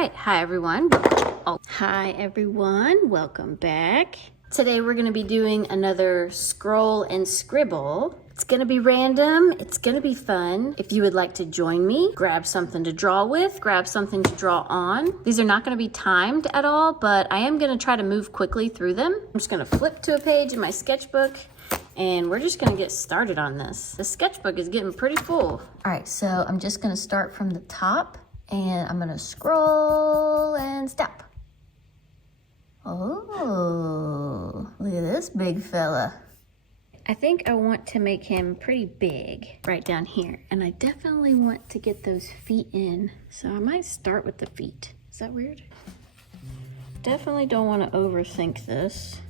right, hi everyone. Hi everyone, welcome back. Today we're gonna be doing another scroll and scribble. It's gonna be random, it's gonna be fun. If you would like to join me, grab something to draw with, grab something to draw on. These are not gonna be timed at all, but I am gonna try to move quickly through them. I'm just gonna flip to a page in my sketchbook and we're just gonna get started on this. The sketchbook is getting pretty full. All right, so I'm just gonna start from the top and I'm gonna scroll and stop. Oh, look at this big fella. I think I want to make him pretty big right down here. And I definitely want to get those feet in. So I might start with the feet. Is that weird? Definitely don't want to overthink this.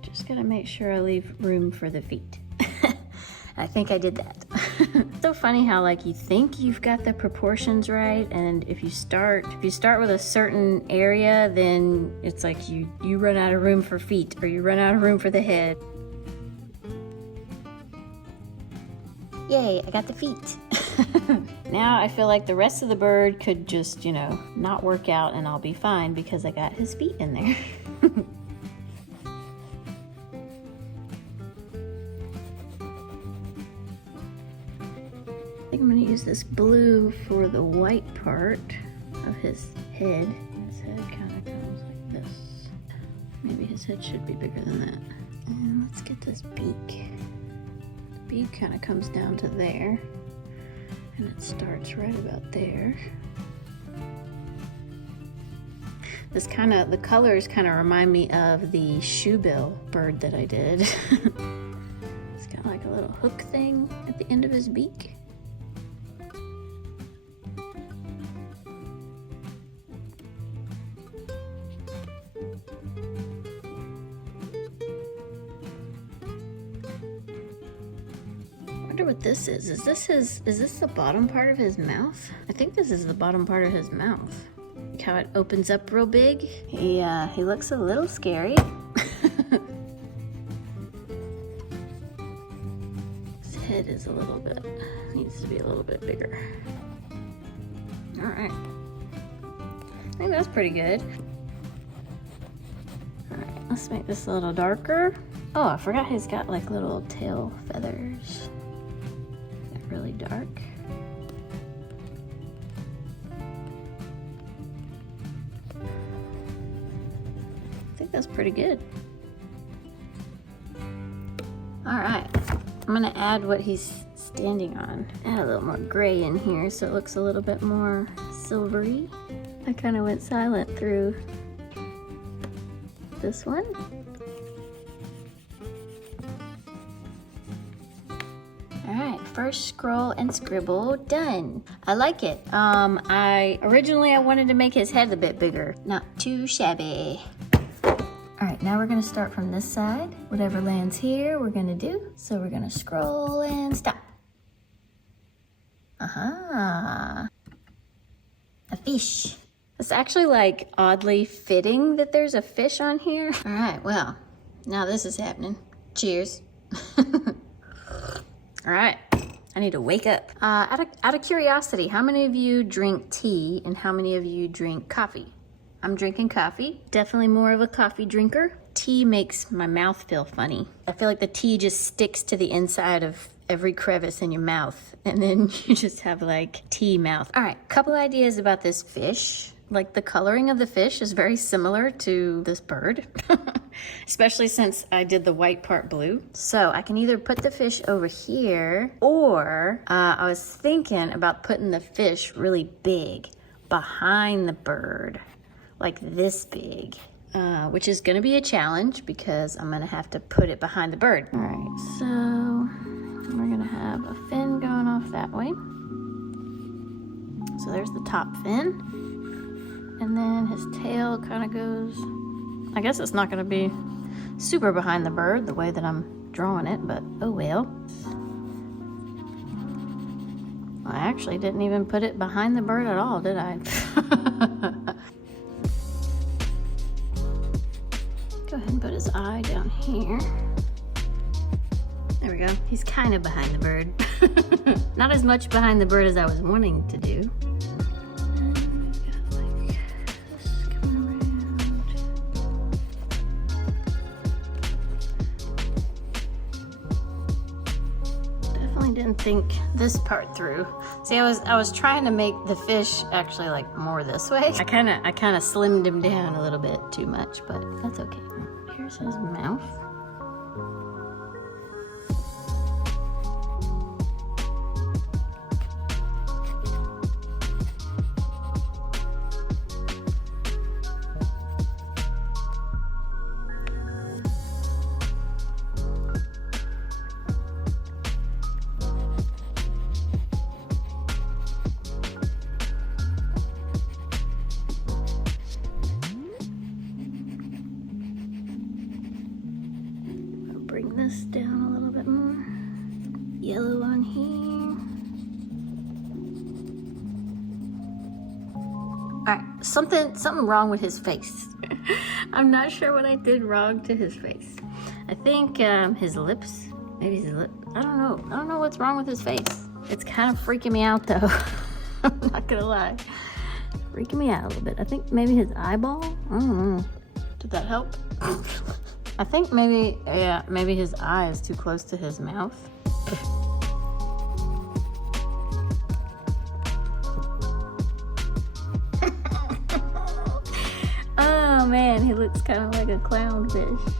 Just gotta make sure I leave room for the feet. I think I did that. So funny how like you think you've got the proportions right, and if you start with a certain area, then it's like you run out of room for feet, or you run out of room for the head. Yay, I got the feet. Now I feel like the rest of the bird could just, not work out and I'll be fine because I got his feet in there. I think I'm gonna use this blue for the white part of his head. His head kind of comes like this. Maybe his head should be bigger than that. And let's get this beak. The beak kind of comes down to there. And it starts right about there. The colors kind of remind me of the shoebill bird that I did. It's got like a little hook thing at the end of his beak. I wonder what this is. Is this the bottom part of his mouth? I think this is the bottom part of his mouth. Like how it opens up real big. Yeah, he looks a little scary. His head is needs to be a little bit bigger. All right. I think that's pretty good. All right, let's make this a little darker. Oh, I forgot he's got like little tail feathers. Really dark. I think that's pretty good. All right, I'm gonna add what he's standing on. Add a little more gray in here so it looks a little bit more silvery. I kind of went silent through this one. First scroll and scribble done. I like it. Originally I wanted to make his head a bit bigger. Not too shabby. All right, now we're gonna start from this side. Whatever lands here, we're gonna do. So we're gonna scroll and stop. Aha. A fish. It's actually like oddly fitting that there's a fish on here. All right, well, now this is happening. Cheers. All right, I need to wake up. Out of curiosity, how many of you drink tea and how many of you drink coffee? I'm drinking coffee, definitely more of a coffee drinker. Tea makes my mouth feel funny. I feel like the tea just sticks to the inside of every crevice in your mouth and then you just have like tea mouth. All right, couple ideas about this fish. Like the coloring of the fish is very similar to this bird, especially since I did the white part blue. So I can either put the fish over here or I was thinking about putting the fish really big behind the bird, like this big, which is gonna be a challenge because I'm gonna have to put it behind the bird. All right, so we're gonna have a fin going off that way. So there's the top fin. And then his tail kind of goes, I guess it's not gonna be super behind the bird the way that I'm drawing it, but oh well. I actually didn't even put it behind the bird at all, did I? Go ahead and put his eye down here. There we go. He's kind of behind the bird. Not as much behind the bird as I was wanting to do. didn't think this part through. See, I was trying to make the fish actually like more this way. I kind of slimmed him down a little bit too much, but that's okay. Here's his mouth. Bring this down a little bit more. Yellow on here. All right, something wrong with his face. I'm not sure what I did wrong to his face. I think his lips, maybe his lip. I don't know what's wrong with his face. It's kind of freaking me out though. I'm not gonna lie. Freaking me out a little bit. I think maybe his eyeball. I don't know. Did that help? I think maybe his eye is too close to his mouth. Oh man, he looks kind of like a clownfish.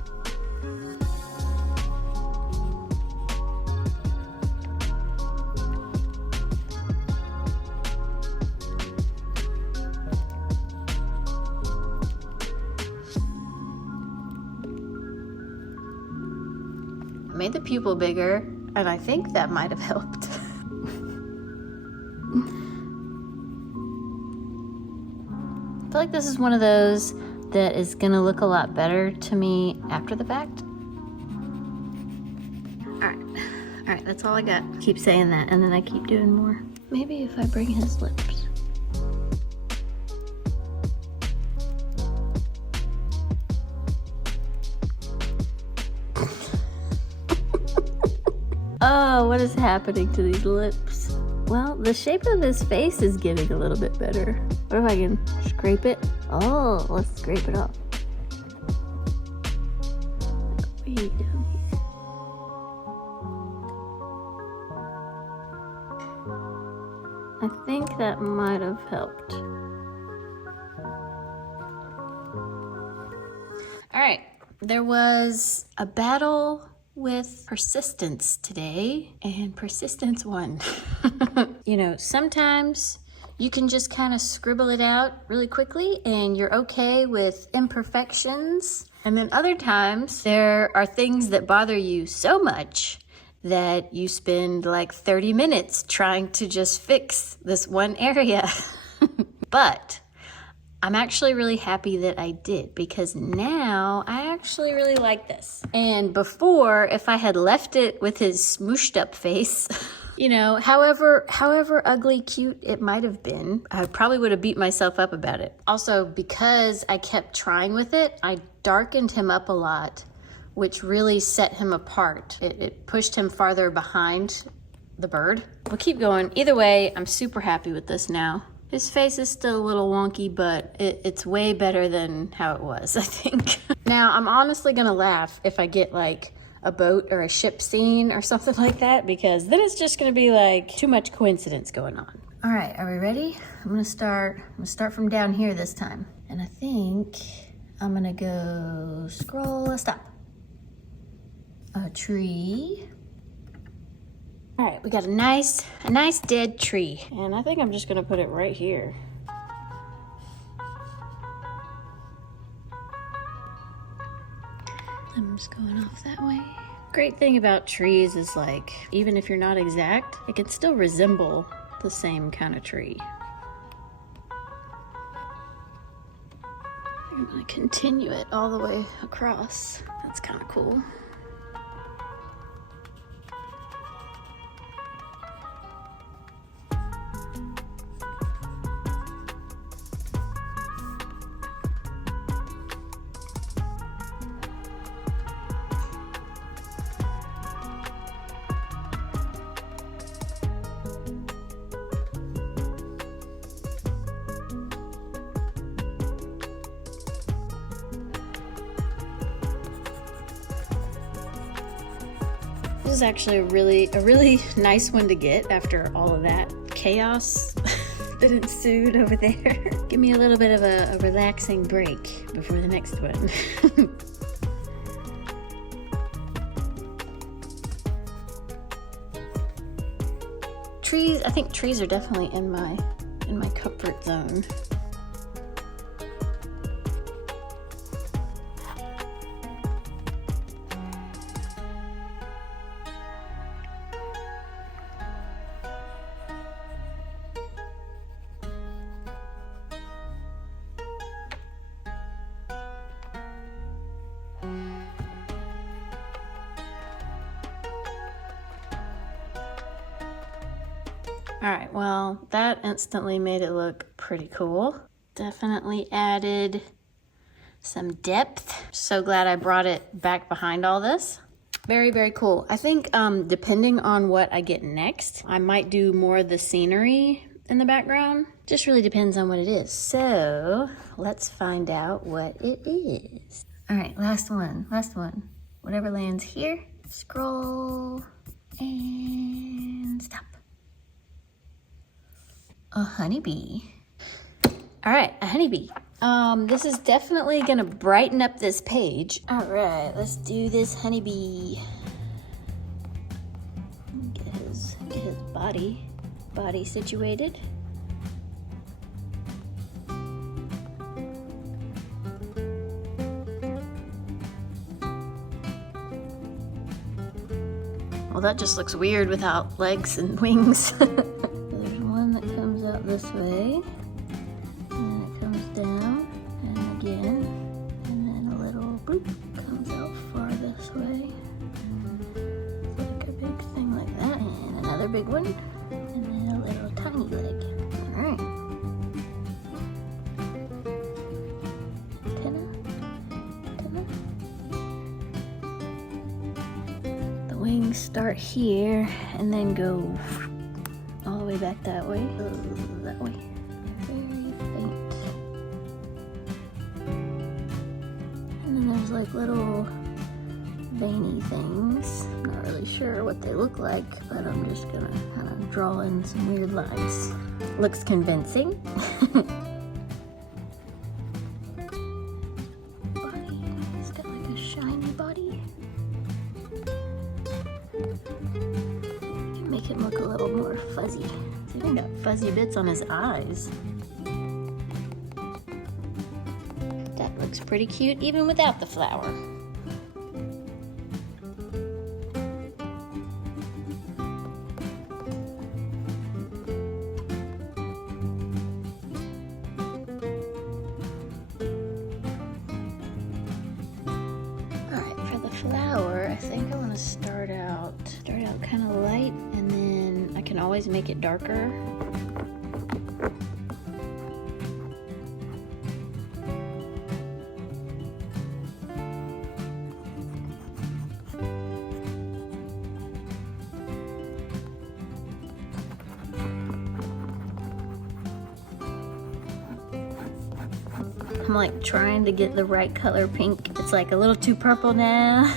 I made the pupil bigger, and I think that might have helped. I feel like this is one of those that is gonna look a lot better to me after the fact. All right, that's all I got. Keep saying that, and then I keep doing more. Maybe if I bring his lips. Oh, what is happening to these lips? Well, the shape of his face is getting a little bit better. What if I can scrape it? Oh, let's scrape it off. Way down here. I think that might have helped. All right, there was a battle with persistence today, and persistence won. You know, sometimes you can just kind of scribble it out really quickly and you're okay with imperfections. And then other times there are things that bother you so much that you spend like 30 minutes trying to just fix this one area. But I'm actually really happy that I did, because now I actually really like this. And before, if I had left it with his smooshed up face, you know, however ugly, cute it might have been, I probably would have beat myself up about it. Also, because I kept trying with it, I darkened him up a lot, which really set him apart. It pushed him farther behind the bird. We'll keep going. Either way, I'm super happy with this now. His face is still a little wonky, but it's way better than how it was, I think. Now, I'm honestly gonna laugh if I get like a boat or a ship scene or something like that, because then it's just gonna be like too much coincidence going on. All right, are we ready? I'm gonna start from down here this time. And I think I'm gonna go scroll, stop. A tree. All right, we got a nice dead tree. And I think I'm just gonna put it right here. Limbs going off that way. Great thing about trees is like, even if you're not exact, it can still resemble the same kind of tree. I'm gonna continue it all the way across. That's kind of cool. This is actually a really nice one to get after all of that chaos that ensued over there. Give me a little bit of a relaxing break before the next one. Trees, I think trees are definitely in my comfort zone. All right, well, that instantly made it look pretty cool. Definitely added some depth. So glad I brought it back behind all this. Very, very cool. I think depending on what I get next, I might do more of the scenery in the background. Just really depends on what it is. So let's find out what it is. All right, last one. Whatever lands here, scroll and stop. A honeybee. All right, a honeybee. This is definitely gonna brighten up this page. All right, let's do this honeybee. Get his body situated. Well, that just looks weird without legs and wings. Out this way, and it comes down, and again, and then a little bloop comes out far this way. It's like a big thing like that, and another big one, and then a little tiny leg. Alright. Antenna. The wings start here, and then go all the way back that way. That way. Very faint. And then there's like little veiny things. Not really sure what they look like, but I'm just gonna kind of draw in some weird lines. Looks convincing. Body. It's got like a shiny body. Make him look a little more fuzzy. He's even got fuzzy bits on his eyes. That looks pretty cute even without the flower. Alright, for the flower, I think I want to start out kind of light, and then I can always make it darker. I'm like trying to get the right color pink. It's like a little too purple now.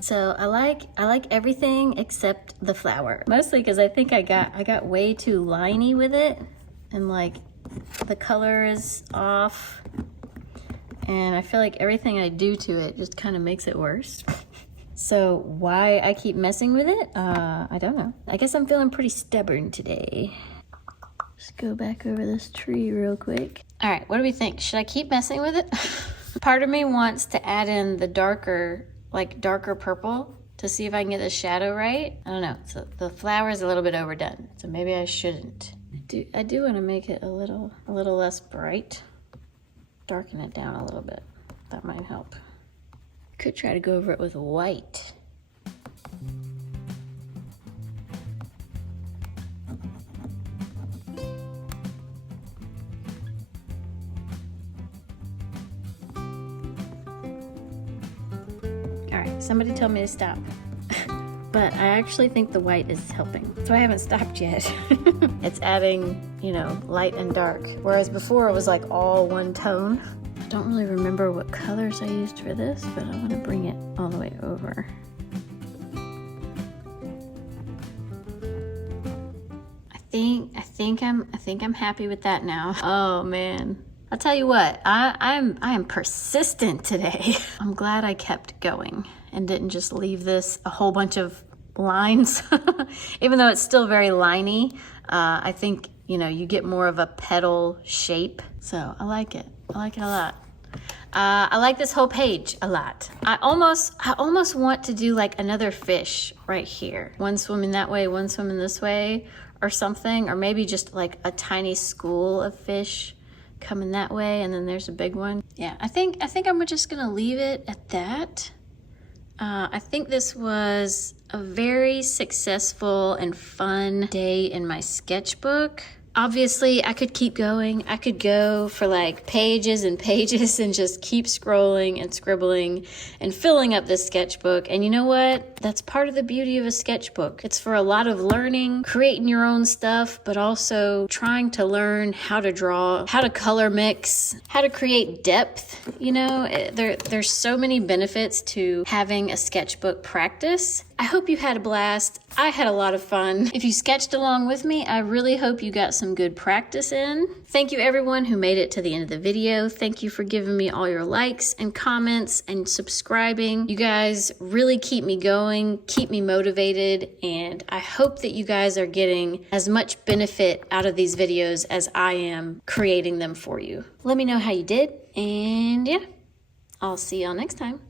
So I like everything except the flower. Mostly because I think I got way too liney with it, and like the color is off, and I feel like everything I do to it just kind of makes it worse. So why I keep messing with it, I don't know. I guess I'm feeling pretty stubborn today. Just go back over this tree real quick. All right, what do we think? Should I keep messing with it? Part of me wants to add in the darker purple to see if I can get the shadow right. I don't know. So the flower is a little bit overdone, so maybe I shouldn't. I do want to make it a little less bright. Darken it down a little bit. That might help. Could try to go over it with white. All right, somebody tell me to stop. but I actually think the white is helping. So I haven't stopped yet. It's adding, you know, light and dark. Whereas before it was like all one tone. I don't really remember what colors I used for this, but I want to bring it all the way over. I think I'm happy with that now. Oh man. I'll tell you what, I am persistent today. I'm glad I kept going and didn't just leave this a whole bunch of lines. Even though it's still very liney, I think, you know, you get more of a petal shape. So I like it. I like it a lot. I like this whole page a lot. I almost want to do like another fish right here. One swimming that way, one swimming this way or something, or maybe just like a tiny school of fish coming that way, and then there's a big one. Yeah, I think I'm just gonna leave it at that. I think this was a very successful and fun day in my sketchbook. Obviously, I could keep going. I could go for like pages and pages and just keep scrolling and scribbling and filling up this sketchbook. And you know what? That's part of the beauty of a sketchbook. It's for a lot of learning, creating your own stuff, but also trying to learn how to draw, how to color mix, how to create depth. You know, there's so many benefits to having a sketchbook practice. I hope you had a blast. I had a lot of fun. If you sketched along with me, I really hope you got some good practice in. Thank you everyone who made it to the end of the video. Thank you for giving me all your likes and comments and subscribing. You guys really keep me going, keep me motivated, and I hope that you guys are getting as much benefit out of these videos as I am creating them for you. Let me know how you did, and yeah, I'll see y'all next time.